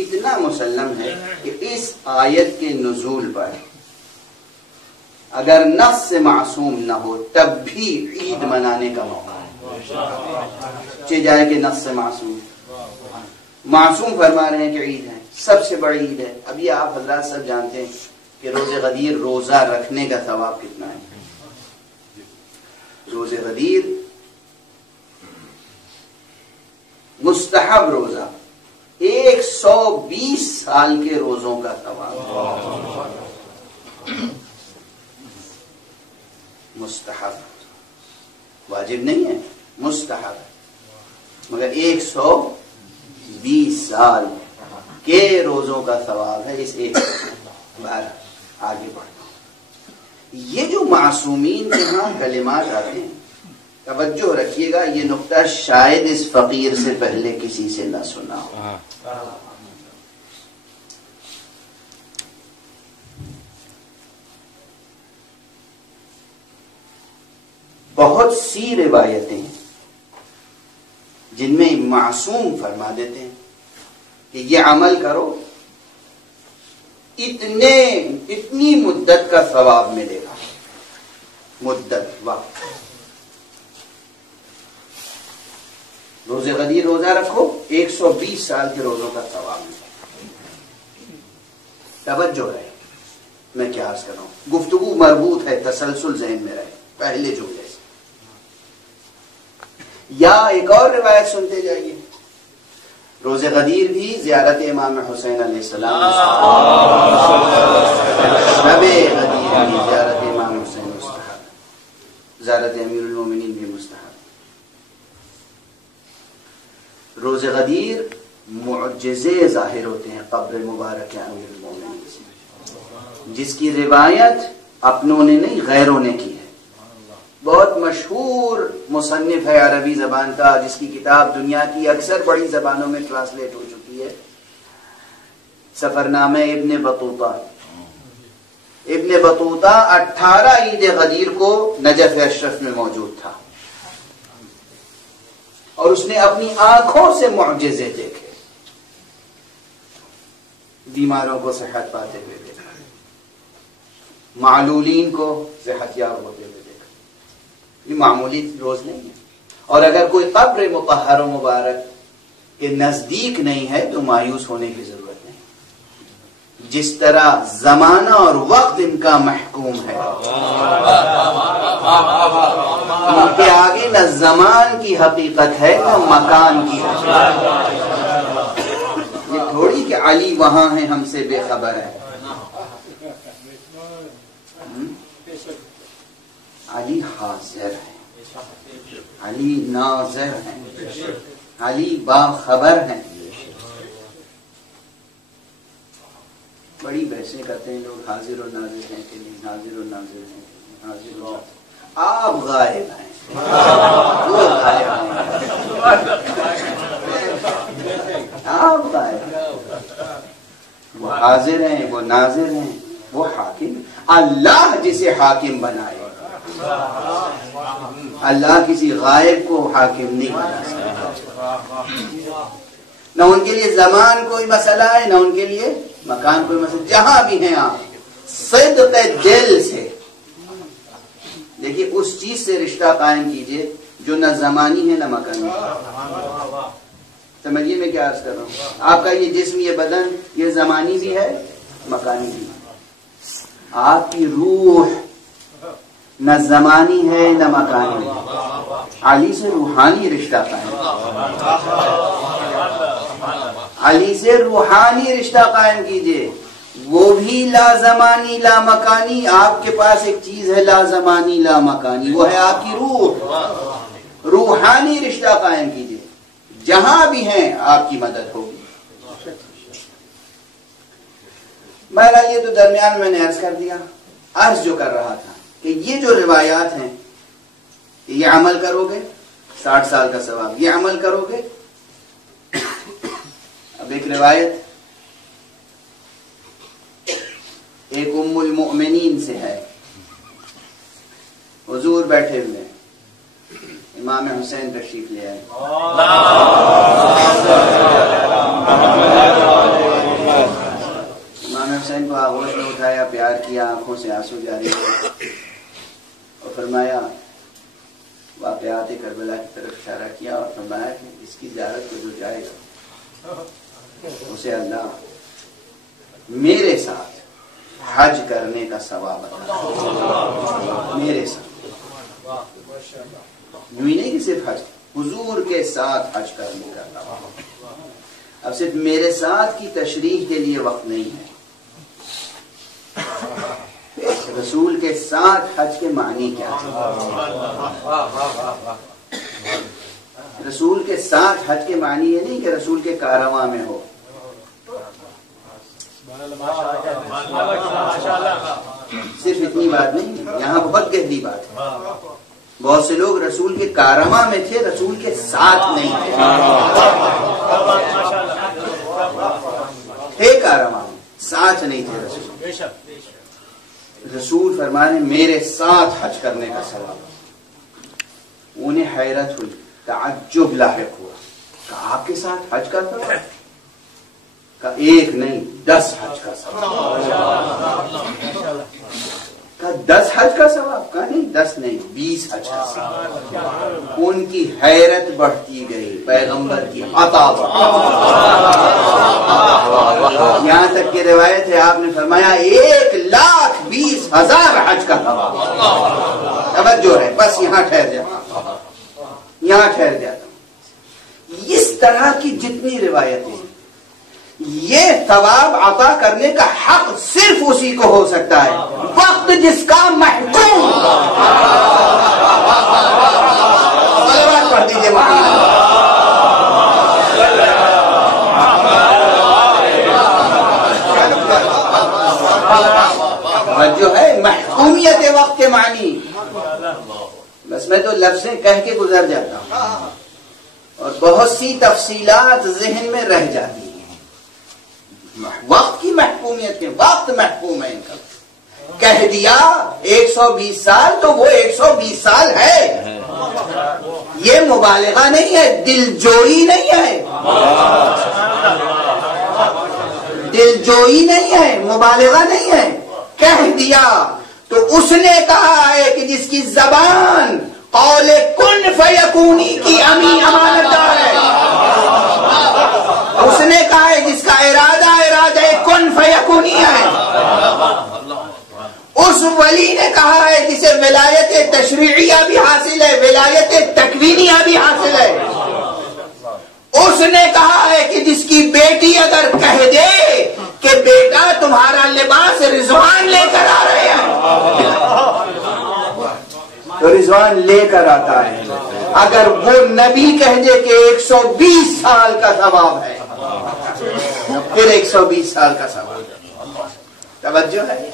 اتنا مسلم ہے کہ اس آیت کے نزول پر اگر نص سے معصوم نہ ہو تب بھی عید منانے کا موقع ہے، چہ جائے کہ نص سے معصوم فرما رہے ہیں کہ عید ہے، سب سے بڑی عید ہے۔ اب یہ آپ حضرات سب جانتے ہیں کہ روزہ غدیر روزہ رکھنے کا ثواب کتنا ہے۔ روزہ غدیر مستحب روزہ 120 سال کے روزوں کا ثواب، مستحب، واجب نہیں ہے، مستحب، مگر 120 سال کے روزوں کا ثواب ہے اس ایک بار۔ آگے بڑھنا، یہ جو معصومین کے ہاں کلمات آتے ہیں، توجہ رکھیے گا، یہ نقطہ شاید اس فقیر سے پہلے کسی سے نہ سنا ہو۔ بہت سی روایتیں جن میں معصوم فرما دیتے ہیں کہ یہ عمل کرو، اتنی مدت کا ثواب ملے گا، مدت، وقت۔ روزہ غدیر روزہ رکھو، 120 سال کے روزوں کا ثواب ملے گا۔ توجہ رہے، میں کیا عرض کر رہا ہوں، گفتگو مربوط ہے، تسلسل ذہن میں رہے پہلے جملے سے۔ یا ایک اور روایت سنتے جائیے، روزہ غدیر بھی زیارت امام حسین علیہ السلام، شب غدیر بھی زیارت امام حسین مستحب، زیارت امیر المومنین بھی مستحب۔ روزہ غدیر معجزے ظاہر ہوتے ہیں قبر مبارک امیر المومنین سے، جس کی روایت اپنوں نے نہیں غیروں نے کی ہے۔ بہت مشہور مصنف ہے عربی زبان کا، جس کی کتاب دنیا کی اکثر بڑی زبانوں میں ٹرانسلیٹ ہو چکی ہے، سفرنامہ ابن بطوطہ۔ ابن بطوطہ 18 عید غدیر کو نجف اشرف میں موجود تھا، اور اس نے اپنی آنکھوں سے معجزے دیکھے، بیماروں کو صحت پاتے ہوئے دیکھا، معلولین کو صحت یاب ہوتے ہوئے دیکھا۔ یہ معمولی روز نہیں ہے، اور اگر کوئی قبر مطہر و مبارک کے نزدیک نہیں ہے تو مایوس ہونے کی ضرورت نہیں، جس طرح زمانہ اور وقت ان کا محکوم ہے، ان کے آگے نہ زمان کی حقیقت ہے نہ مکان کی حقیقت۔ یہ تھوڑی کہ علی وہاں ہے ہم سے بے خبر ہے، علی حاضر ہے، علی ناظر ہے، علی باخبر ہے۔ بڑی بحثیں کرتے ہیں لوگ، حاضر و ناظر ہیں کہ نہیں، حاضر و ناظر ہیں، حاضر و آپ غائب ہیں، وہ غائب ہیں، آپ غائب ہیں، وہ حاضر ہیں، وہ ناظر ہیں، وہ حاکم۔ اللہ جسے حاکم بنائے، اللہ کسی غائب کو حاکم نہیں بنا سکتا۔ نہ ان کے لیے زمان کوئی مسئلہ ہے، نہ ان کے لیے مکان کوئی مسئلہ۔ جہاں بھی ہیں آپ صدق دل سے دیکھیے، اس چیز سے رشتہ قائم کیجئے جو نہ زمانی ہے نہ مکانی ہے۔ سمجھیے میں کیا عرض کر رہا ہوں، آپ کا یہ جسم، یہ بدن، یہ زمانی بھی ہے مکانی بھی ہے۔ آپ کی روح نہ زمانی ہے نہ مکانی ہے، علی سے روحانی رشتہ قائم، علی سے روحانی رشتہ قائم کیجئے، وہ بھی لا زمانی لا مکانی۔ آپ کے پاس ایک چیز ہے لا زمانی لا مکانی، وہ ہے آپ کی روح، روحانی رشتہ قائم کیجئے، جہاں بھی ہیں آپ کی مدد ہوگی۔ بہرحال یہ تو درمیان میں نے عرض کر دیا۔ عرض جو کر رہا تھا کہ یہ جو روایات ہیں کہ یہ عمل کرو گے 60 سال کا ثواب، یہ عمل کرو گے۔ اب ایک روایت ایک ام المؤمنین سے ہے، حضور بیٹھے ہوئے، امام حسین تشریف لے آئے، انتظار کیا، آنکھوں سے آنسو جاری ہوئے اور فرمایا، واقعات کربلا کی طرف اشارہ کیا اور فرمایا کہ اس کی زیارت کو جو جائے گا اسے اللہ میرے ساتھ حج کرنے کا ثواب عطا میرے ساتھ، یوں ہی نہیں کہ صرف حج، حضور کے ساتھ حج کرنے کا ثواب۔ اب صرف میرے ساتھ کی تشریح کے لیے وقت نہیں ہے، رسول کے ساتھ حج کے معنی کیا ہے؟ رسول کے ساتھ حج کے معنی یہ نہیں کہ رسول کے کارواں میں ہو، صرف اتنی بات نہیں، یہاں بہت گہری بات ہے۔ بہت سے لوگ رسول کے کارواں میں تھے، رسول کے ساتھ نہیں تھے کارواں میں، ساتھ نہیں تھے رسول۔ رسول فرمانے میرے ساتھ حج کرنے کا ثواب۔ انہیں حیرت ہوئی، تعجب لاحق ہوا کہ آپ کے ساتھ حج کا ثواب؟ کا ایک نہیں 10 حج کا ثواب، کا 10 حج کا ثواب، کا نہیں 10 نہیں 20 حج کا ثواب۔ ان کی حیرت بڑھتی گئی، پیغمبر کی عطا بڑھتی، یہاں تک کہ روایت ہے آپ نے فرمایا 1,20,000 حج کا ثواب۔ توجہ ہے، بس یہاں ٹھہر جاتا ہوں، یہاں ٹھہر جاتا ہوں۔ اس طرح کی جتنی روایتیں، یہ ثواب عطا کرنے کا حق صرف اسی کو ہو سکتا ہے وقت جس کا محکوم۔ صلوات پڑھ دیجیے محمد۔ جو ہے محکومیت وقت کے معنی، بس میں تو لفظیں کہہ کے گزر جاتا ہوں اور بہت سی تفصیلات ذہن میں رہ جاتی ہیں۔ وقت کی محکومیت کے، وقت محکوم ہے ان کا، کہہ دیا 120 سال تو وہ 120 سال ہے، یہ مبالغہ نہیں ہے، دل جوئی نہیں ہے، دل جوئی نہیں ہے، مبالغہ نہیں ہے، کہہ دیا تو اس نے کہا ہے کہ جس کی زبان قول کن فیکونی کی امانت دار ہے، اس نے کہا ہے جس کا ارادہ کن فیکونی ہے، اس ولی نے کہا ہے جسے ولایت تشریعیہ بھی حاصل ہے، ولایت تکوینیہ بھی حاصل ہے، اس نے کہا ہے کہ جس کی بیٹی اگر کہہ دے کہ بیٹا تمہارا لباس رضوان لے کر آ رہے ہیں تو رضوان لے کر آتا ہے، اگر وہ نبی کہہ دے کہ 120 سال کا ثواب ہے پھر 120 سال کا ثواب۔ توجہ ہے،